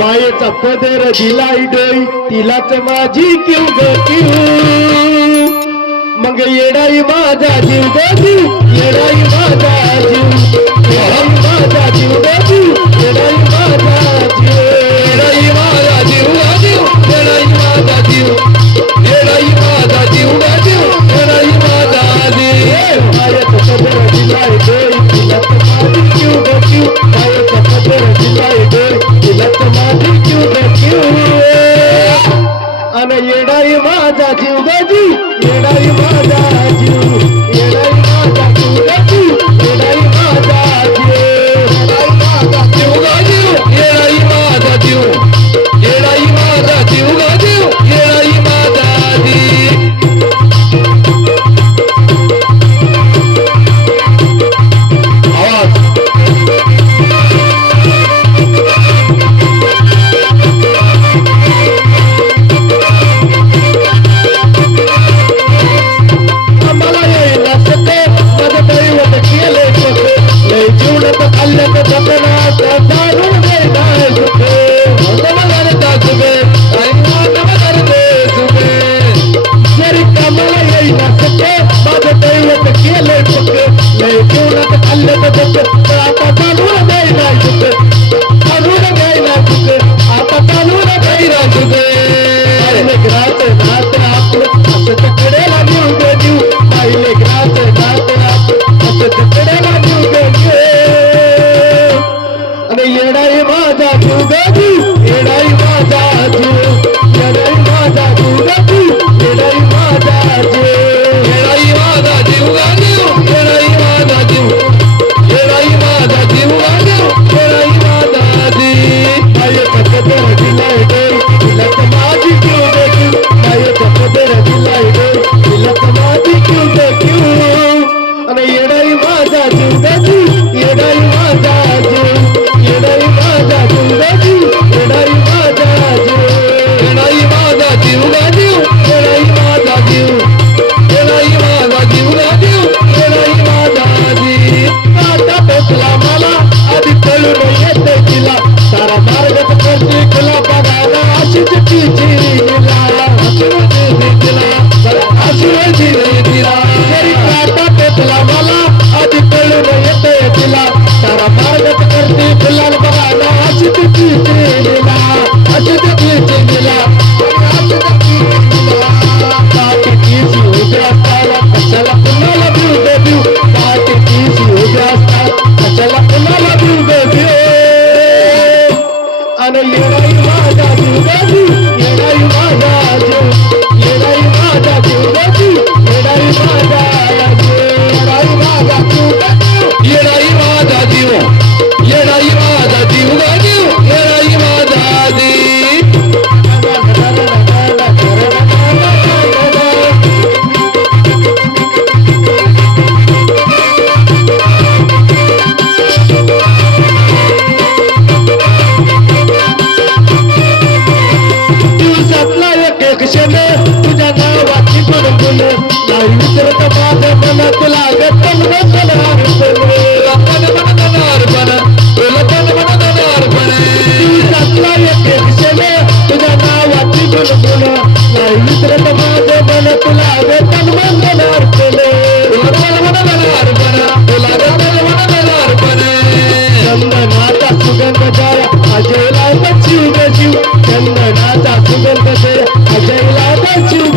मायेचा पदर दिलाय डोई तिलाच माझी किव ग किव मग येडाई माझा जीव ग जीव येडाई माझा जीव येडाई माझा जीव ग जीव येडाई माझा जीव येडाई माझा जीव ग जीव येडाई माझा जीव येडाई माझा जीव ग जीव येडाई माझा जीव मायेचा पदर दिलाय डोई तिलाच माझी किव ग किव मायेचा पदर दिलाय डोई तिलाच माझी किव ग किव अन येडाई माझा जीव ग जीव येडाई माझा जीव येडाई माझा जीव ग जीव येडाई माझा जीव येडाई माझा जीव ग जीव येडाई माझा जीव येडाई माझा जीव ग जीव येडाई माझा जीव आवाज येडाई माझा जीव ग जीव येडाई माझा जीव येडाई माझा जीव ग जीव येडाई माझा जीव येडाई माझा जीव ग जीव येडाई माझा जीव येडाई माझा जीव ग जीव येडाई माझा जीव मायेचा पदर दिलाय डोई तिलाच माझी किव ग किव मायेचा पदर दिलाय डोई तिलाच माझी किव ग किव आणि येडाई माझा जीव ग जीव येडाई माझा जीव येडाई माझा जीव ग जीव येडाई माझा जीव येडाई माझा जीव ग जीव येडाई माझा जीव येडाई माझा जीव ग जीव येडाई माझा जीव आता पोचला मला आधी कळून येते तिला सारा मार्ग करते खुला बघायला अशीच तिची लीला अशी तिला तरी आता पोचला मला आधी कळून येते तिला सारा मार्ग करते खुला बघायला अशीच तिची लीला अशीच तिची लीला पाठी तिची उभ्या असताना कशाला कुणाला देऊ दे देऊ पाठी तिची उभ्या असताना कशाला कुणाला देऊ दे देऊ आणि येडाई माझा जीव ग जीव येडाई माझा जीव येडाई माझा जीव ग जीव येडाई माझा जीव येडाई माझा जीव ग जीव येडाई माझा जीव येडाई माझा जीव ग जीव येडाई माझा जीव दिवसातला एक क्षण तुझ्या नावाची गुणगुण नाही विसरत माझ्या मनात लागत दिवसातला एक क्षण तुझ्या नावाची गुणगुण नाही विसरत माझ्या मनात लागत चंदनाचा सुगंध जरा अजयला जीव ग जीव चंदनाचा सुगंध जरा अजयला जीव